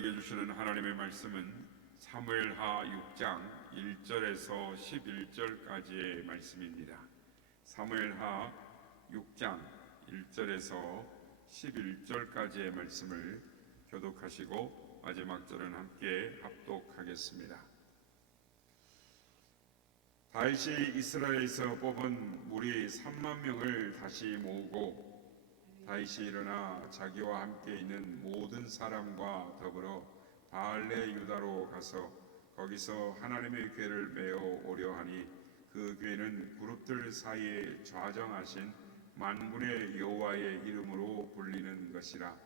우리에게 주시는 하나님의 말씀은 사무엘하 6장 1절에서 11절까지의 말씀입니다. 사무엘하 6장 1절에서 11절까지의 말씀을 교독하시고 마지막 절은 함께 합독하겠습니다. 다윗이 이스라엘에서 뽑은 무리 3만 명을 다시 모으고 다윗이 일어나 자기와 함께 있는 모든 사람과 더불어 바알레 유다로 가서 거기서 하나님의 궤를 메어 오려 하니 그 궤는 그룹들 사이에 좌정하신 만군의 여호와의 이름으로 불리는 것이라.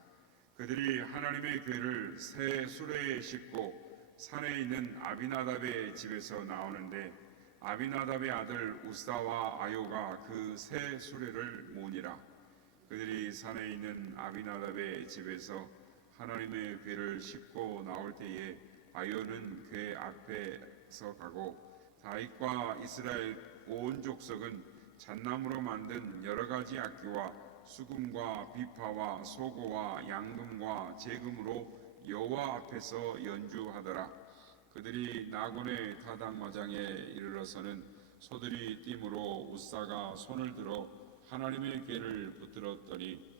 그들이 하나님의 궤를 새 수레에 싣고 산에 있는 아비나답의 집에서 나오는데 아비나답의 아들 우사와 아요가 그 새 수레를 모니라. 그들이 산에 있는 아비나답의 집에서 하나님의 궤를 싣고 나올 때에 아요는 궤 앞에서 가고 다윗과 이스라엘 온 족속은 잣나무로 만든 여러 가지 악기와 수금과 비파와 소고와 양금과 제금으로 여호와 앞에서 연주하더라. 그들이 나곤의 타당마장에 이르러서는 소들이 띠므로 우사가 손을 들어 하나님의 궤를 붙들었더니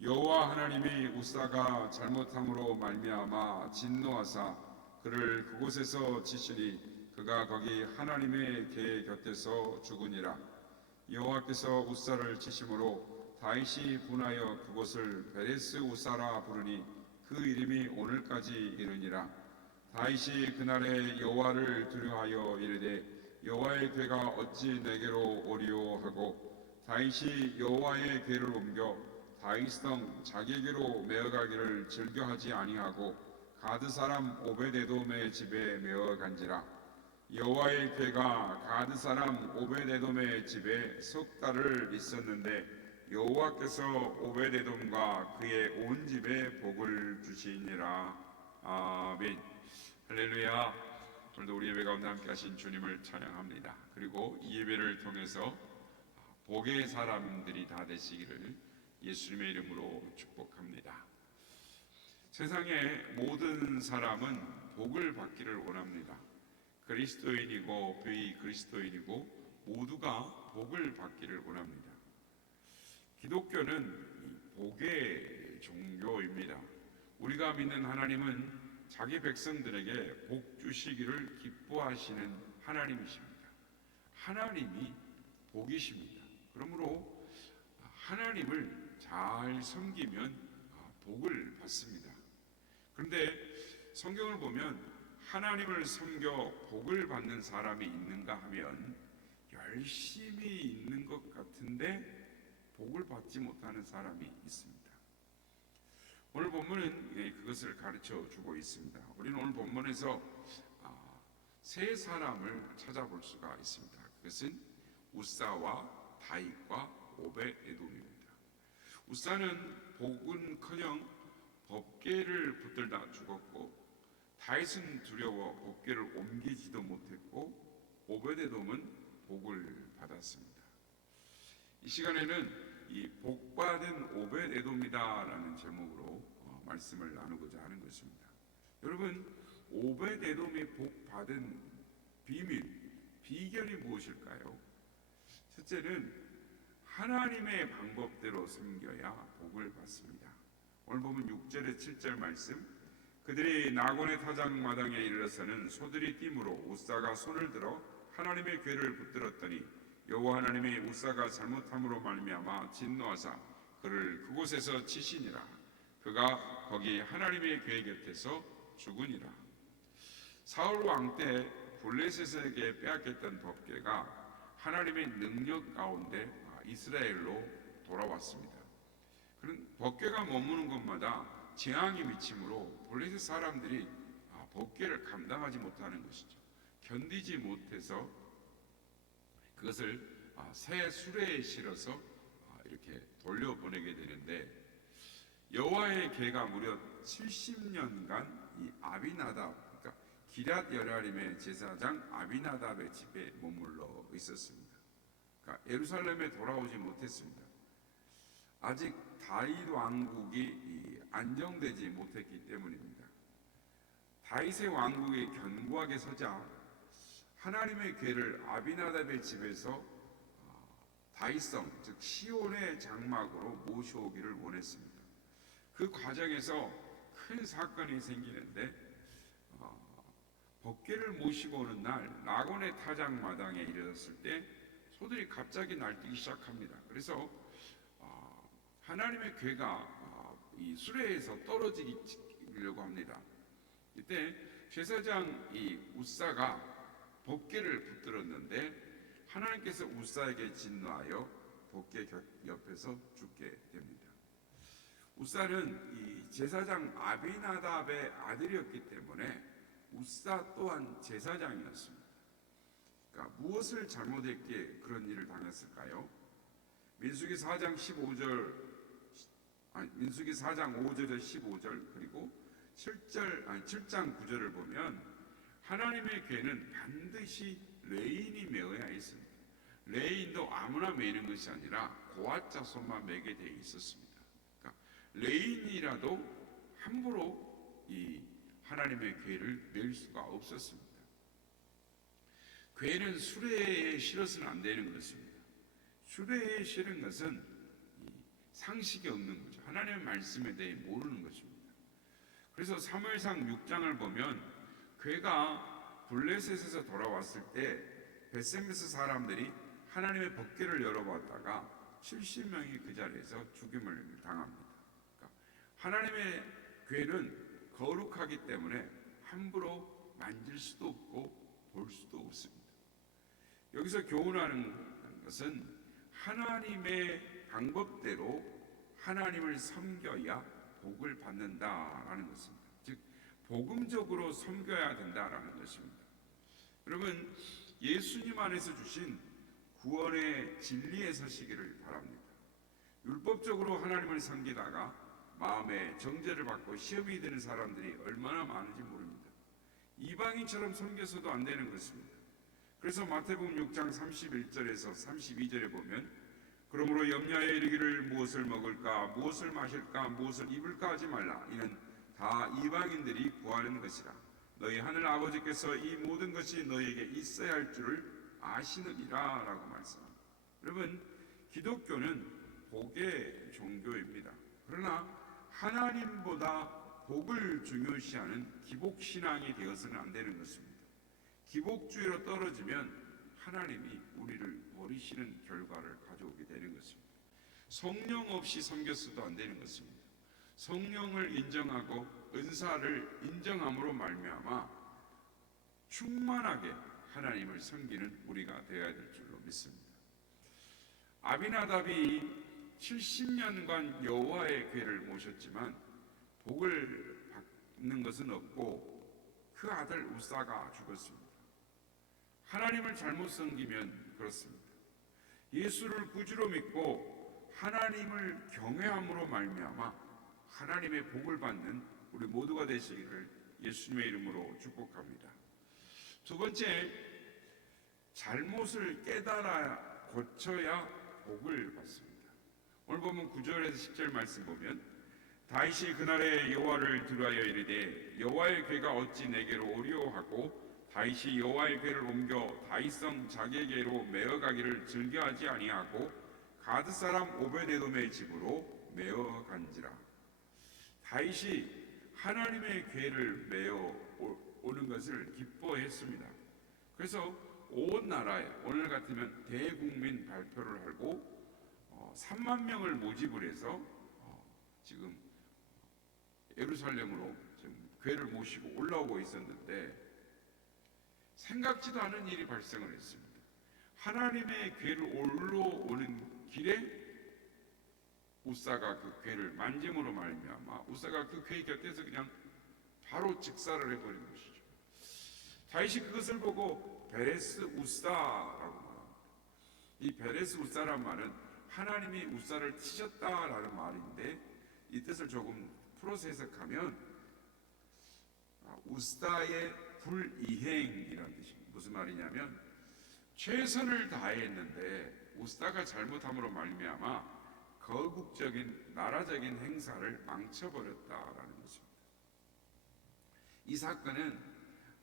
여호와 하나님이 우사가 잘못함으로 말미암아 진노하사 그를 그곳에서 치시니 그가 거기 하나님의 궤 곁에서 죽으니라. 여호와께서 우사를 치심으로 다윗이 분하여 그곳을 베레스 우사라 부르니 그 이름이 오늘까지 이르니라. 다윗이 그날에 여호와를 두려워하여 이르되 여호와의 궤가 어찌 내게로 오리오 하고 다윗이 여호와의 궤를 옮겨 다윗성 자기에게로 메어가기를 즐겨하지 아니하고 가드 사람 오벳에돔의 집에 메어간지라. 여호와의 궤가 가드 사람 오벳에돔의 집에 석 달을 있었는데 여호와께서 오벳에돔과 그의 온 집에 복을 주시니라. 아멘. 할렐루야. 오늘도 우리 예배 가운데 함께 하신 주님을 찬양합니다. 그리고 이 예배를 통해서 복의 사람들이 다 되시기를 예수님의 이름으로 축복합니다. 세상의 모든 사람은 복을 받기를 원합니다. 그리스도인이고 비그리스도인이고 모두가 복을 받기를 원합니다. 기독교는 복의 종교입니다. 우리가 믿는 하나님은 자기 백성들에게 복 주시기를 기뻐하시는 하나님이십니다. 하나님이 복이십니다. 그러므로 하나님을 잘 섬기면 복을 받습니다. 그런데 성경을 보면 하나님을 섬겨 복을 받는 사람이 있는가 하면 열심히 있는 것 같은데 복을 받지 못하는 사람이 있습니다. 오늘 본문은 그것을 가르쳐 주고 있습니다. 우리는 오늘 본문에서 세 사람을 찾아볼 수가 있습니다. 그것은 우사와 다윗과 오벳에돔입니다. 우사는 복은커녕 법궤를 붙들다 죽었고 다윗은 두려워 법궤를 옮기지도 못했고 오벳에돔은 복을 받았습니다. 이 시간에는 이 복받은 오벳에돔이다라는 제목으로 말씀을 나누고자 하는 것입니다. 여러분, 오벳에돔이 복받은 비결이 무엇일까요? 첫째는 하나님의 방법대로 섬겨야 복을 받습니다. 오늘 보면 6절에 7절 말씀, 그들이 나곤의 타작마당에 이르러서는 소들이 띠므로 우사가 손을 들어 하나님의 궤를 붙들었더니 여호와 하나님이 우사가 잘못함으로 말미암아 진노하사 그를 그곳에서 치시니라. 그가 거기 하나님의 궤 곁에서 죽으니라. 사울 왕 때 블레셋에게 빼앗겼던 법궤가 하나님의 능력 가운데 이스라엘로 돌아왔습니다. 그런 법궤가 머무는 곳마다 재앙이 미침으로 블레셋 사람들이 법궤를 감당하지 못하는 것이죠. 견디지 못해서 그것을 새 수레에 실어서 이렇게 돌려보내게 되는데 여호와의 궤가 무려 70년간 이 아비나답, 그러니까 기럇 여리림의 제사장 아비나답의 집에 머물러 있었습니다. 그러니까 예루살렘에 돌아오지 못했습니다. 아직 다윗 왕국이 안정되지 못했기 때문입니다. 다윗의 왕국이 견고하게 서자 하나님의 궤를 아비나답의 집에서 다윗성 즉 시온의 장막으로 모셔오기를 원했습니다. 그 과정에서 큰 사건이 생기는데 법궤를 모시고 오는 날 나곤의 타작마당에 이르렀을 때 소들이 갑자기 날뛰기 시작합니다. 그래서 하나님의 궤가 이 수레에서 떨어지려고 합니다. 이때 제사장 이 우사가 법궤를 붙들었는데 하나님께서 우사에게 진노하여 법궤 옆에서 죽게 됩니다. 우사는 이 제사장 아비나답의 아들이었기 때문에 우사 또한 제사장이었습니다. 그러니까 무엇을 잘못했기에 그런 일을 당했을까요? 민수기 4장 5절에 15절 그리고 7장 9절을 보면 하나님의 궤는 반드시 레인이 메어야 했습니다. 레인도 아무나 메는 것이 아니라 고아자 손만 메게 되어 있었습니다. 그러니까 레인이라도 함부로 이 하나님의 궤를 멜 수가 없었습니다. 궤는 수레에 실어서는 안 되는 것입니다. 수레에 실은 것은 상식이 없는 거죠. 하나님의 말씀에 대해 모르는 것입니다. 그래서 사무엘상 6장을 보면 궤가 블레셋에서 돌아왔을 때 베세메스 사람들이 하나님의 법궤를 열어봤다가 70명이 그 자리에서 죽임을 당합니다. 그러니까 하나님의 궤는 거룩하기 때문에 함부로 만질 수도 없고 볼 수도 없습니다. 여기서 교훈하는 것은 하나님의 방법대로 하나님을 섬겨야 복을 받는다라는 것입니다. 즉 복음적으로 섬겨야 된다라는 것입니다. 여러분 예수님 안에서 주신 구원의 진리에 서시기를 바랍니다. 율법적으로 하나님을 섬기다가 마음에 정죄를 받고 시험이 되는 사람들이 얼마나 많은지 모릅니다. 이방인처럼 섬겨서도 안 되는 것입니다. 그래서 마태복음 6장 31절에서 32절에 보면 그러므로 염려하여 이르기를 무엇을 먹을까 무엇을 마실까 무엇을 입을까 하지 말라. 이는 다 이방인들이 구하는 것이라. 너희 하늘 아버지께서 이 모든 것이 너희에게 있어야 할 줄을 아시느니라 라고 말씀합니다. 여러분 기독교는 복의 종교입니다. 그러나 하나님보다 복을 중요시하는 기복신앙이 되어서는 안 되는 것입니다. 기복주의로 떨어지면 하나님이 우리를 버리시는 결과를 가져오게 되는 것입니다. 성령 없이 섬겼어도 안 되는 것입니다. 성령을 인정하고 은사를 인정함으로 말미암아 충만하게 하나님을 섬기는 우리가 되어야 될 줄로 믿습니다. 아비나답이 70년간 여호와의 궤를 모셨지만 복을 받는 것은 없고 그 아들 우사가 죽었습니다. 하나님을 잘못 섬기면 그렇습니다. 예수를 구주로 믿고 하나님을 경외함으로 말미암아 하나님의 복을 받는 우리 모두가 되시기를 예수님의 이름으로 축복합니다. 두 번째, 잘못을 깨달아 고쳐야 복을 받습니다. 오늘 보면 9절에서 10절 말씀 보면 다윗이 그날에 여호와를 들하여 이르되 여호와의 궤가 어찌 내게로 오리오 하고 다윗이 여호와의 궤를 옮겨 다윗성 자기에게로 메어가기를 즐겨하지 아니하고 가드 사람 오베데돔의 집으로 메어간지라. 다윗이 하나님의 궤를 메어 오는 것을 기뻐했습니다. 그래서 온 나라에 오늘 같으면 대국민 발표를 하고 3만 명을 모집을 해서 지금 예루살렘으로 지금 궤를 모시고 올라오고 있었는데 생각지도 않은 일이 발생을 했습니다. 하나님의 궤를 올라오는 길에 우사가 그 궤를 만짐으로 말미암아 우사가 그 궤 곁에서 그냥 바로 직사를 해버린 것이죠. 다윗이 그것을 보고 베레스 우사라고 말합니다. 이 베레스 우사란 말은 하나님이 우사를 치셨다라는 말인데 이 뜻을 조금 풀어서 해석하면 우사의 불이행이라는 뜻입니다. 무슨 말이냐면 최선을 다했는데 우사가 잘못함으로 말미암아 거국적인 나라적인 행사를 망쳐버렸다라는 것입니다. 이 사건은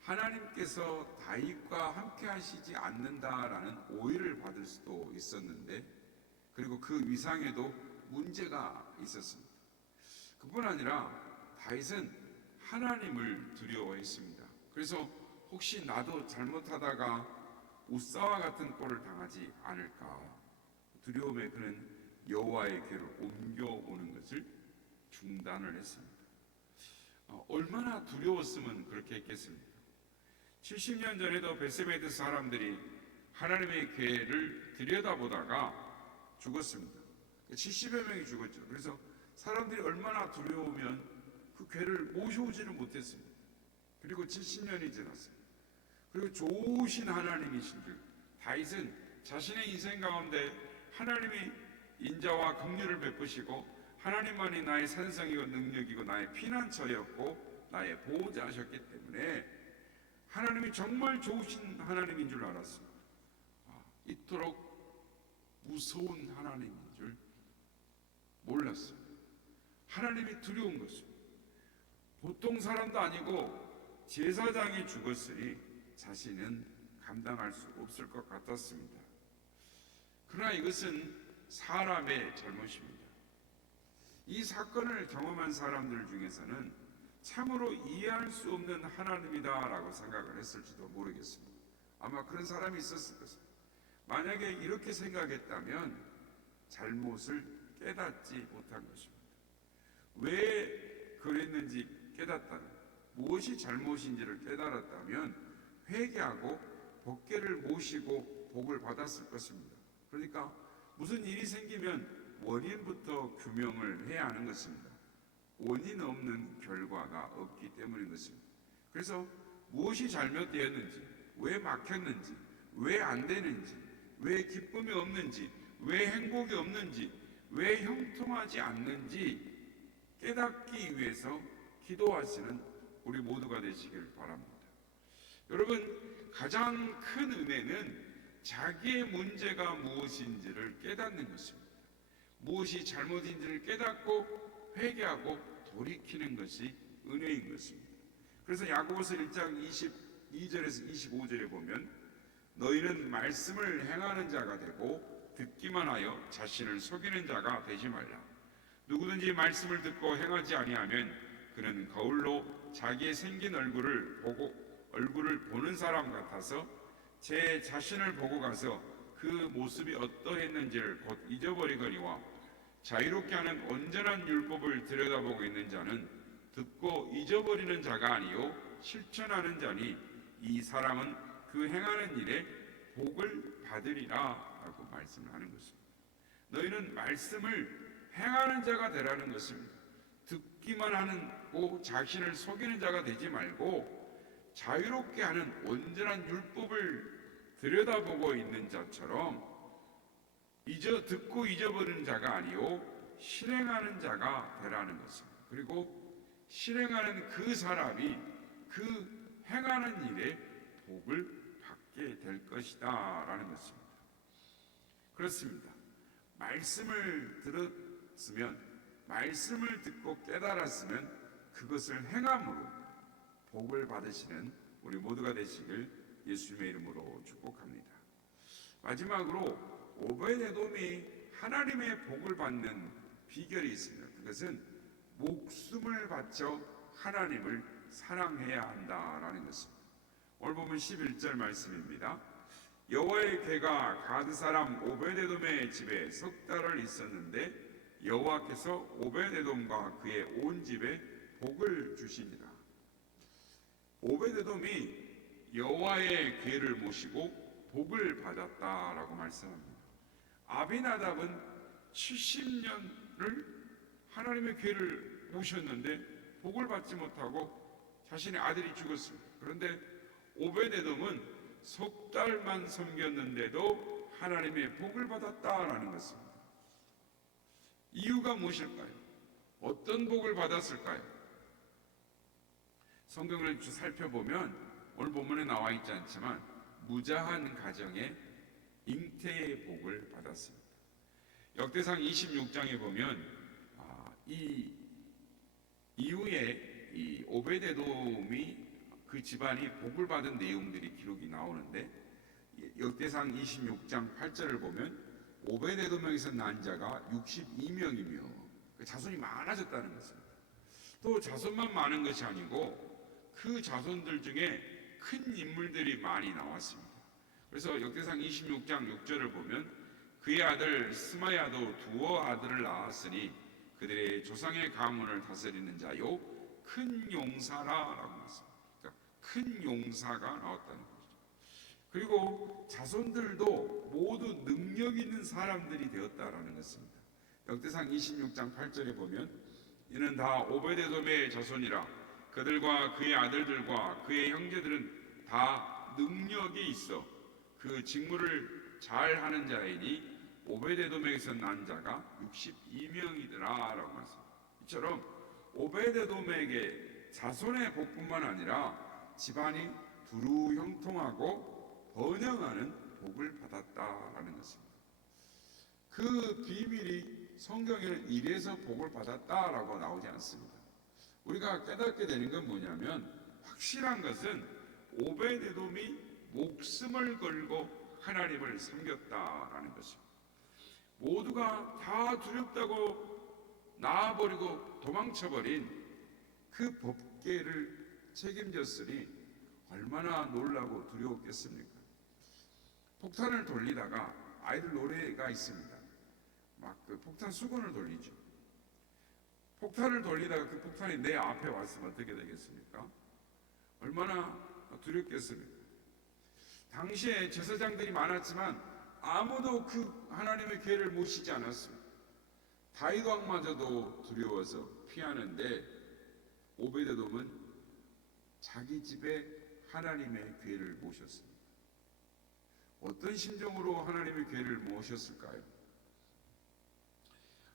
하나님께서 다윗과 함께 하시지 않는다라는 오해를 받을 수도 있었는데, 그리고 그 위상에도 문제가 있었습니다. 그뿐 아니라 다윗은 하나님을 두려워했습니다. 그래서 혹시 나도 잘못하다가 우사와 같은 꼴을 당하지 않을까 두려움에 그는 여호와의 궤를 옮겨오는 것을 중단을 했습니다. 얼마나 두려웠으면 그렇게 했겠습니까? 70년 전에도 베세베드 사람들이 하나님의 궤를 들여다보다가 죽었습니다. 70여 명이 죽었죠. 그래서 사람들이 얼마나 두려우면 그 궤를 모셔오지를 못했습니다. 그리고 70년이 지났어요. 그리고 좋으신 하나님이신 줄 다윗은 자신의 인생 가운데 하나님이 인자와 긍휼을 베푸시고 하나님만이 나의 산성이고 능력이고 나의 피난처였고 나의 보호자셨기 때문에 하나님이 정말 좋으신 하나님인 줄 알았습니다. 이토록 무서운 하나님인 줄 몰랐어요. 하나님이 두려운 것입니다. 보통 사람도 아니고 제사장이 죽었으니 자신은 감당할 수 없을 것 같았습니다. 그러나 이것은 사람의 잘못입니다. 이 사건을 경험한 사람들 중에서는 참으로 이해할 수 없는 하나님이다라고 생각을 했을지도 모르겠습니다. 아마 그런 사람이 있었을 것입니다. 만약에 이렇게 생각했다면 잘못을 깨닫지 못한 것입니다. 왜 그랬는지 깨닫다면, 무엇이 잘못인지를 깨달았다면 회개하고 법궤를 모시고 복을 받았을 것입니다. 그러니까 무슨 일이 생기면 원인부터 규명을 해야 하는 것입니다. 원인 없는 결과가 없기 때문인 것입니다. 그래서 무엇이 잘못되었는지, 왜 막혔는지, 왜 안 되는지, 왜 기쁨이 없는지, 왜 행복이 없는지, 왜 형통하지 않는지 깨닫기 위해서 기도하시는 우리 모두가 되시길 바랍니다. 여러분, 가장 큰 은혜는 자기의 문제가 무엇인지를 깨닫는 것입니다. 무엇이 잘못인지를 깨닫고 회개하고 돌이키는 것이 은혜인 것입니다. 그래서 야고보서 1장 22절에서 25절에 보면 너희는 말씀을 행하는 자가 되고 듣기만 하여 자신을 속이는 자가 되지 말라. 누구든지 말씀을 듣고 행하지 아니하면 그는 거울로 자기의 생긴 얼굴을 보는 사람 같아서 제 자신을 보고 가서 그 모습이 어떠했는지를 곧 잊어버리거니와 자유롭게 하는 온전한 율법을 들여다보고 있는 자는 듣고 잊어버리는 자가 아니요 실천하는 자니 이 사람은 그 행하는 일에 복을 받으리라 라고 말씀을 하는 것입니다. 너희는 말씀을 행하는 자가 되라는 것입니다. 듣기만 하고 자신을 속이는 자가 되지 말고 자유롭게 하는 온전한 율법을 들여다보고 있는 자처럼 듣고 잊어버리는 자가 아니요 실행하는 자가 되라는 것입니다. 그리고 실행하는 그 사람이 그 행하는 일에 복을 받게 될 것이다 라는 것입니다. 그렇습니다. 말씀을 들었으면, 말씀을 듣고 깨달았으면 그것을 행함으로 복을 받으시는 우리 모두가 되시길 예수님의 이름으로 축복합니다. 마지막으로 오베데돔이 하나님의 복을 받는 비결이 있습니다. 그것은 목숨을 바쳐 하나님을 사랑해야 한다라는 것입니다. 오늘 보면 11절 말씀입니다. 여호와의 궤가 가드 사람 오베데돔의 집에 석 달을 있었는데 여호와께서 오베데돔과 그의 온 집에 복을 주시니라. 오베데돔이 여호와의 궤를 모시고 복을 받았다라고 말씀합니다. 아비나답은 70년을 하나님의 궤를 모셨는데 복을 받지 못하고 자신의 아들이 죽었습니다. 그런데 오베데돔은 석 달만 섬겼는데도 하나님의 복을 받았다라는 것입니다. 이유가 무엇일까요? 어떤 복을 받았을까요? 성경을 살펴보면 오늘 본문에 나와 있지 않지만 무자한 가정에 잉태의 복을 받았습니다. 역대상 26장에 보면 이 이후에 이 오베데돔이 그 집안이 복을 받은 내용들이 기록이 나오는데, 역대상 26장 8절을 보면 오베데돔에게서 난 자가 62명이며 자손이 많아졌다는 것입니다. 또 자손만 많은 것이 아니고 그 자손들 중에 큰 인물들이 많이 나왔습니다. 그래서 역대상 26장 6절을 보면 그의 아들 스마야도 두어 아들을 낳았으니 그들의 조상의 가문을 다스리는 자요 큰 용사라라고 했습니다. 그러니까 큰 용사가 나왔다는 거죠. 그리고 자손들도 모두 능력 있는 사람들이 되었다라는 것입니다. 역대상 26장 8절에 보면 이는 다 오베데돔의 자손이라 그들과 그의 아들들과 그의 형제들은 다 능력이 있어 그 직무를 잘 하는 자이니 오베데돔에게서 난 자가 62명이더라라고 말씀합니다. 이처럼 오베데돔에게 자손의 복뿐만 아니라 집안이 두루 형통하고 번영하는 복을 받았다라는 것입니다. 그 비밀이 성경에는 이래서 복을 받았다라고 나오지 않습니다. 우리가 깨닫게 되는 건 뭐냐면, 확실한 것은 오베데돔이 목숨을 걸고 하나님을 섬겼다라는 것입니다. 모두가 다 두렵다고 나와버리고 도망쳐버린 그 법궤를 책임졌으니 얼마나 놀라고 두려웠겠습니까? 폭탄을 돌리다가 아이들 노래가 있습니다. 막 그 폭탄 수건을 돌리죠. 폭탄을 돌리다가 그 폭탄이 내 앞에 왔으면 어떻게 되겠습니까? 얼마나 두렵겠습니까? 당시에 제사장들이 많았지만 아무도 그 하나님의 괴를 모시지 않았습니다. 다윗 왕마저도 두려워서 피하는데 오베데돔은 자기 집에 하나님의 괴를 모셨습니다. 어떤 심정으로 하나님의 괴를 모셨을까요?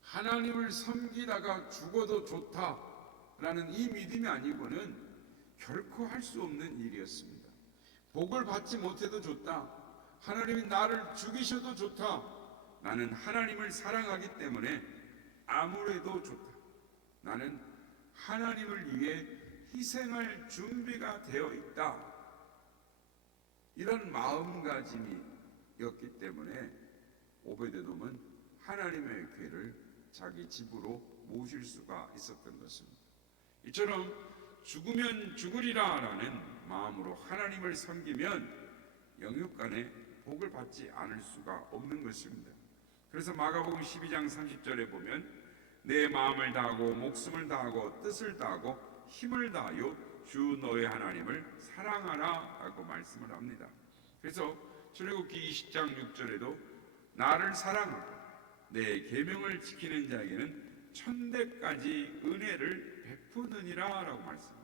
하나님을 섬기다가 죽어도 좋다라는 이 믿음이 아니고는 결코 할 수 없는 일이었습니다. 복을 받지 못해도 좋다, 하나님이 나를 죽이셔도 좋다, 나는 하나님을 사랑하기 때문에 아무래도 좋다, 나는 하나님을 위해 희생할 준비가 되어 있다, 이런 마음가짐이었기 때문에 오베데돔은 하나님의 괴를 자기 집으로 모실 수가 있었던 것입니다. 이처럼 죽으면 죽으리라라는 마음으로 하나님을 섬기면 영육간에 복을 받지 않을 수가 없는 것입니다. 그래서 마가복음 12장 30절에 보면 내 마음을 다하고 목숨을 다하고 뜻을 다하고 힘을 다하여 주 너의 하나님을 사랑하라 라고 말씀을 합니다. 그래서 출애굽기 20장 6절에도 나를 사랑하고 내 계명을 지키는 자에게는 천대까지 은혜를 베푸느니라 라고 말씀합니다.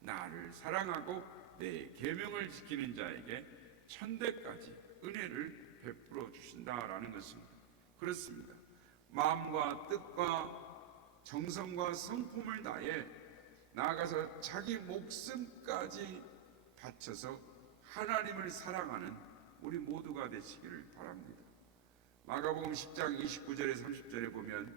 나를 사랑하고 내 계명을 지키는 자에게 천대까지 은혜를 베풀어 주신다라는 것입니다. 그렇습니다. 마음과 뜻과 정성과 성품을 다해 나아가서 자기 목숨까지 바쳐서 하나님을 사랑하는 우리 모두가 되시기를 바랍니다. 마가복음 10장 29절에 30절에 보면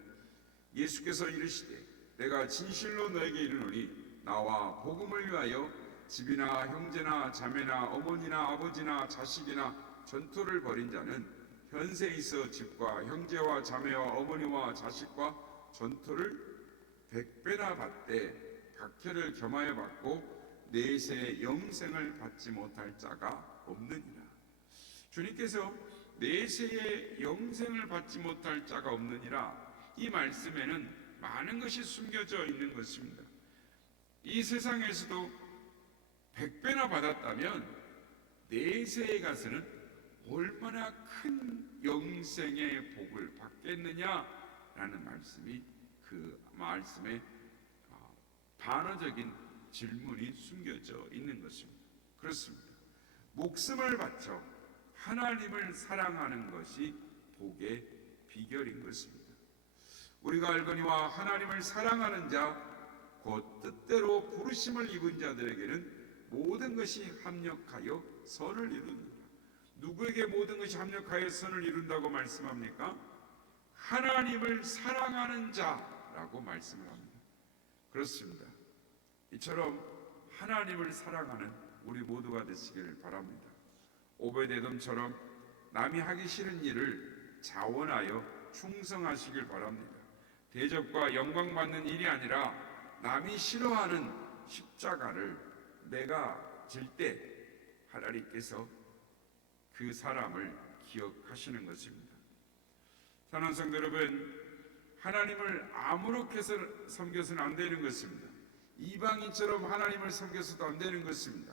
예수께서 이르시되 내가 진실로 너에게 이르노니 나와 복음을 위하여 집이나 형제나 자매나 어머니나 아버지나 자식이나 전토를 벌인 자는 현세 있어 집과 형제와 자매와 어머니와 자식과 전토를 100배나 받되 각혈을 겸하여 받고 내세 영생을 받지 못할 자가 없느니라. 주님께서 내세의 영생을 받지 못할 자가 없느니라, 이 말씀에는 많은 것이 숨겨져 있는 것입니다. 이 세상에서도 100배나 받았다면 내세에 가서는 얼마나 큰 영생의 복을 받겠느냐라는 말씀이 그 말씀에 반어적인 질문이 숨겨져 있는 것입니다. 그렇습니다. 목숨을 바쳐 하나님을 사랑하는 것이 복의 비결인 것입니다. 우리가 알거니와 하나님을 사랑하는 자 곧 뜻대로 부르심을 입은 자들에게는 모든 것이 합력하여 선을 이루느니라. 누구에게 모든 것이 합력하여 선을 이룬다고 말씀합니까? 하나님을 사랑하는 자라고 말씀을 합니다. 그렇습니다. 이처럼 하나님을 사랑하는 우리 모두가 되시길 바랍니다. 오베데돔처럼 남이 하기 싫은 일을 자원하여 충성하시길 바랍니다. 대접과 영광 받는 일이 아니라 남이 싫어하는 십자가를 내가 질 때 하나님께서 그 사람을 기억하시는 것입니다. 사랑하는 성도 여러분, 하나님을 아무렇게 섬겨서는 안 되는 것입니다. 이방인처럼 하나님을 섬겨서도 안 되는 것입니다.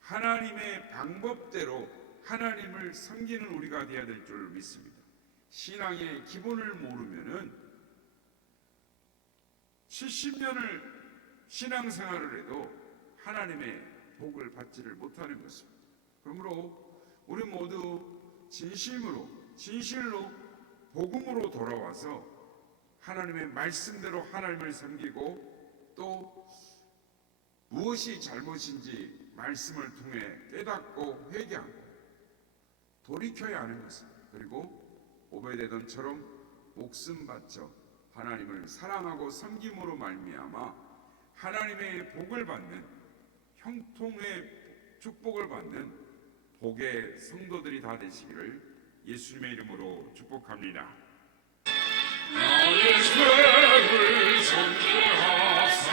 하나님의 방법대로 하나님을 섬기는 우리가 되어야 될 줄 믿습니다. 신앙의 기본을 모르면은 70년을 신앙생활을 해도 하나님의 복을 받지를 못하는 것입니다. 그러므로 우리 모두 진실로 복음으로 돌아와서 하나님의 말씀대로 하나님을 섬기고 또 무엇이 잘못인지 말씀을 통해 깨닫고 회개하고 돌이켜야 하는 것입니다. 그리고 오베데돔처럼 목숨 바쳐 하나님을 사랑하고 섬김으로 말미암아 하나님의 복을 받는, 형통의 축복을 받는 복의 성도들이 다 되시기를 예수님의 이름으로 축복합니다. 나의 죄를 정죄하사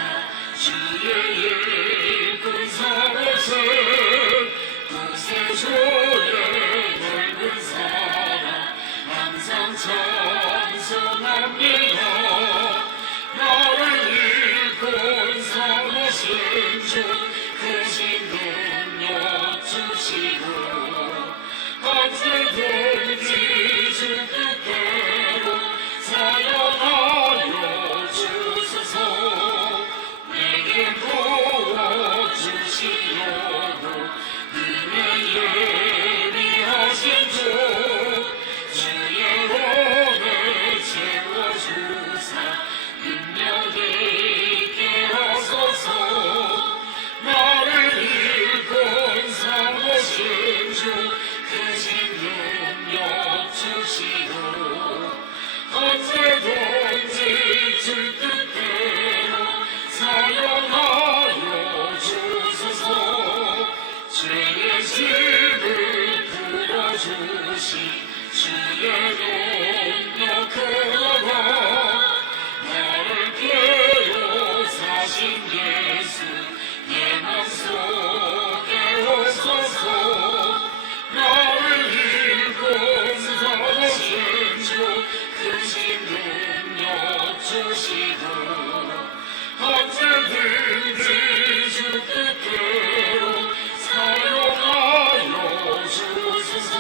주의 일꾼 삼으신 구세주의 넓은 사랑 항상 찬송합니다. 나를 일꾼 삼으신 주 크신 능력 주시고 언제든지 주 뜻대로 사용하여 주소서. 내게 도와주시려고 은혜 예비하신 주 주의 은혜 채워주사 능력 있게 하소서. 나를 일꾼 삼으신 주 크신 능력 주시고 언제든지 주 뜻대로 사용하여 주소서. 죄의 짐을 풀어주시 주의 능력 크다. 나를 깨워 사신 예수 내 맘속에 오소서. 나를 일꾼 삼으신 주 크신 능력 주시고 언제든지 주 뜻대로 사용하여 주소서.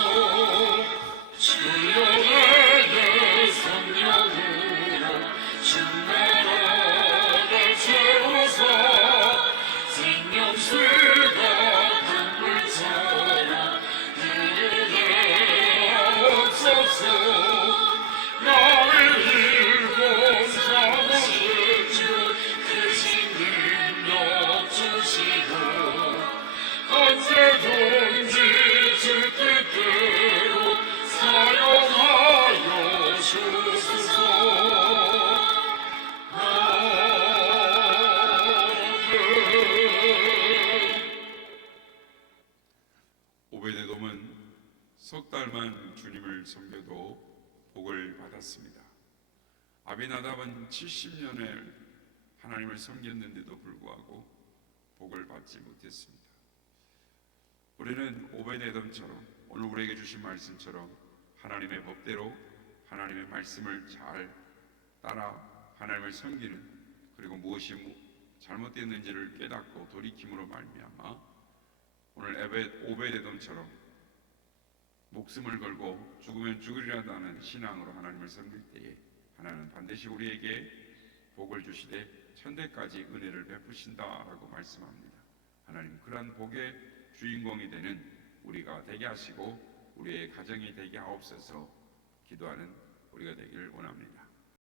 주여 내게 성령으로 충만하게 채우사 생명수가 강물처럼 흐르게 하옵소서. 나를 일꾼 삼으신 주 크신 능력 주시고 언제든지 주 뜻대로 사용하여 주소서. 오베데돔은 석 달만 주님을 섬겨도 복을 받았습니다. 아비나답은 70년을 하나님을 섬겼는데도 불구하고 복을 받지 못했습니다. 우리는 오베데돔처럼 오늘 우리에게 주신 말씀처럼 하나님의 법대로 하나님의 말씀을 잘 따라 하나님을 섬기는, 그리고 무엇이 잘못됐는지를 깨닫고 돌이킴으로 말미암아 오늘 오베데돔처럼 목숨을 걸고 죽으면 죽으리라는 신앙으로 하나님을 섬길 때에 하나님은 반드시 우리에게 복을 주시되 천대까지 은혜를 베푸신다라고 말씀합니다. 하나님 그러한 복의 주인공이 되는 우리가 되게 하시고 우리의 가정이 되게 하옵소서. 기도하는 우리가 되기를 원합니다.